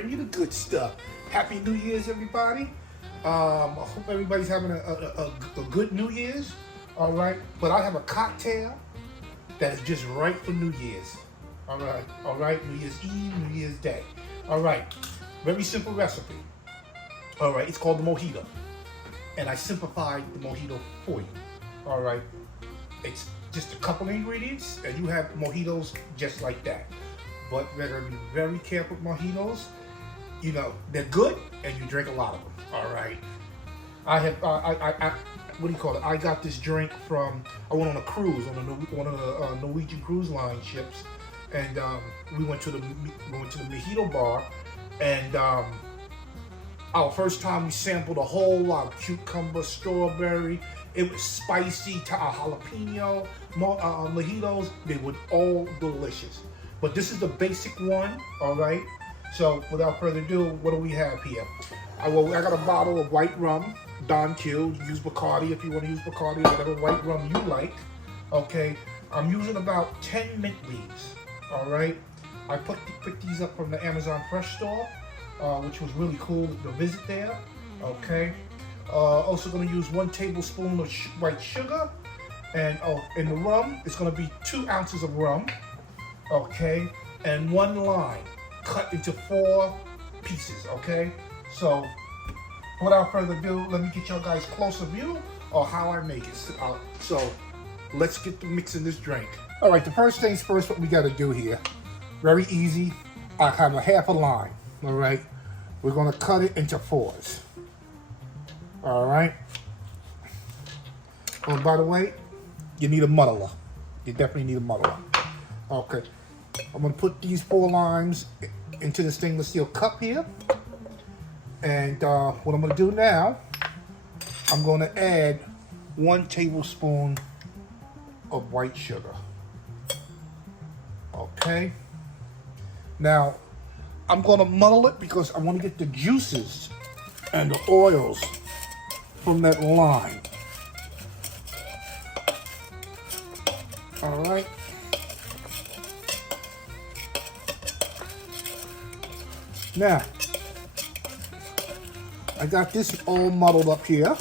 bring you the good stuff. Happy New Year's, everybody. I hope everybody's having a good New Year's. All right, but I have a cocktail that is just right for New Year's. All right, New Year's Eve, New Year's Day. All right, very simple recipe. All right, it's called the Mojito, and I simplified the Mojito for you. All right, it's just a couple of ingredients, and you have mojitos just like that. But we're gonna be very careful with mojitos. You know, they're good, and you drink a lot of them. All right. I have, what do you call it? I got this drink from, I went on a cruise, on one of the Norwegian cruise line ships, and we went to the Mojito bar, and our first time we sampled a whole lot of cucumber, strawberry. It was spicy, jalapeno, mojitos. They were all delicious. But this is the basic one, all right? So without further ado, what do we have here? I got a bottle of white rum, Don Q. You use Bacardi if you want to use Bacardi, whatever white rum you like. Okay, I'm using about 10 mint leaves. All right, I picked these up from the Amazon Fresh store, which was really cool to visit there. Okay, also going to use 1 tablespoon of white sugar, and in the rum, it's going to be 2 ounces of rum. Okay, and 1 lime cut into 4 pieces. Okay. So, without further ado, let me get y'all guys a closer view of how I make it. So, let's get to mixing this drink. All right, the first things first, what we got to do here, very easy. I have a half a lime, all right? We're going to cut it into 4s, all right? Oh, by the way, you need a muddler. You definitely need a muddler. Okay, I'm going to put these 4 limes into the stainless steel cup here. And what I'm going to do now, I'm going to add 1 tablespoon of white sugar. Okay. Now, I'm going to muddle it because I want to get the juices and the oils from that lime. All right. Now, I got this all muddled up here.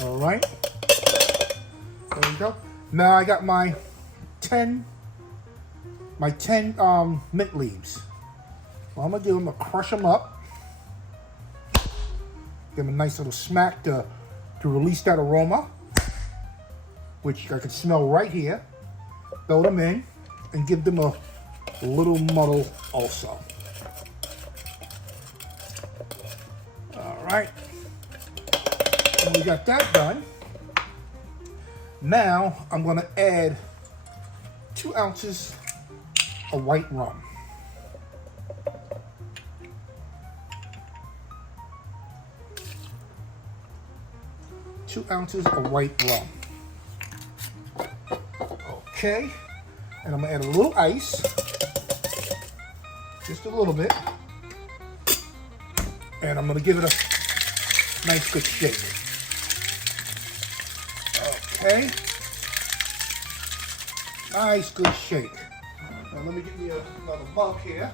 All right. There we go. Now I got my 10 mint leaves. What I'm gonna do, I'm gonna crush them up. Give them a nice little smack to release that aroma, which I can smell right here. Throw them in and give them a little muddle also. All right, and we got that done. Now I'm going to add 2 ounces of white rum. Two ounces of white rum. Okay, and I'm going to add a little ice, just a little bit, and I'm going to give it a nice good shake. Okay. Nice good shake. Now let me get me another mug here.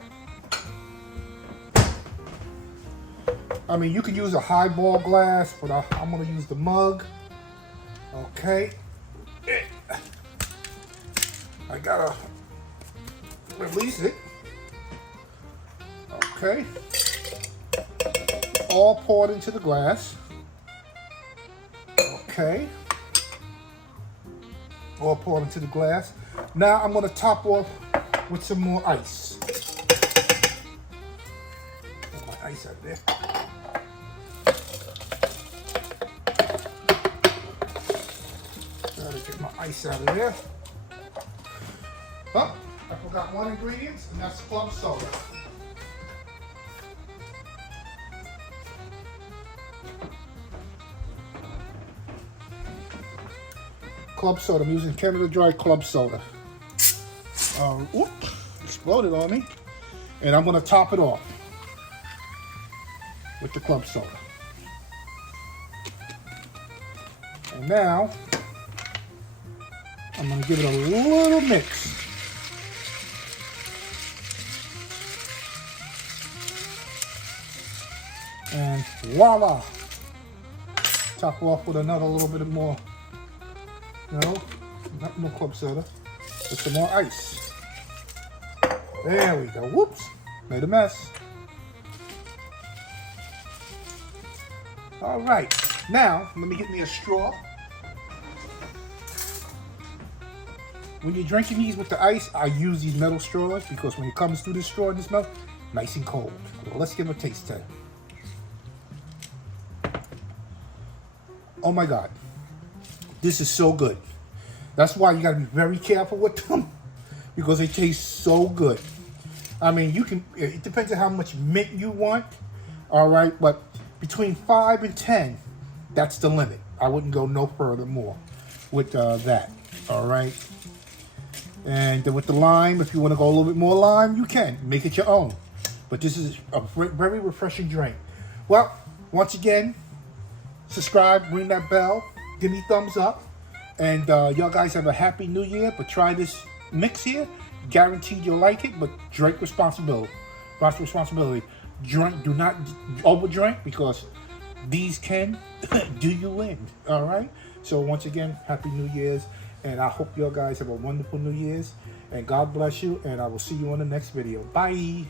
I mean, you can use a highball glass, but I'm going to use the mug. Okay. I gotta release it. Okay. All poured into the glass. Okay. All poured into the glass. Now I'm going to top off with some more ice. Put my ice out there. Gotta get my ice out of there. Oh, I forgot one ingredient, and that's club soda. Club soda. I'm using Canada Dry club soda. Oop, exploded on me. And I'm going to top it off with the club soda. And now, I'm going to give it a little mix. And voila! Top off with another little bit of more, not more club soda, but some more ice. There we go. Whoops! Made a mess. All right. Now, let me get me a straw. When you're drinking these with the ice, I use these metal straws because when it comes through this straw in this milk, nice and cold. Well, let's give it a taste test. Oh my God. This is so good. That's why you gotta be very careful with them because they taste so good. I mean, it depends on how much mint you want, all right? But between 5 and 10, that's the limit. I wouldn't go no further more with that, all right? And with the lime, if you want to go a little bit more lime, you can. Make it your own. But this is a very refreshing drink. Well, once again, subscribe, ring that bell, give me thumbs up. And y'all guys have a happy new year. But try this mix here. Guaranteed you'll like it, but drink responsibility. Drink, do not overdrink because these can do you in, all right? So once again, Happy New Year's. And I hope you guys have a wonderful New Year's. And God bless you. And I will see you on the next video. Bye.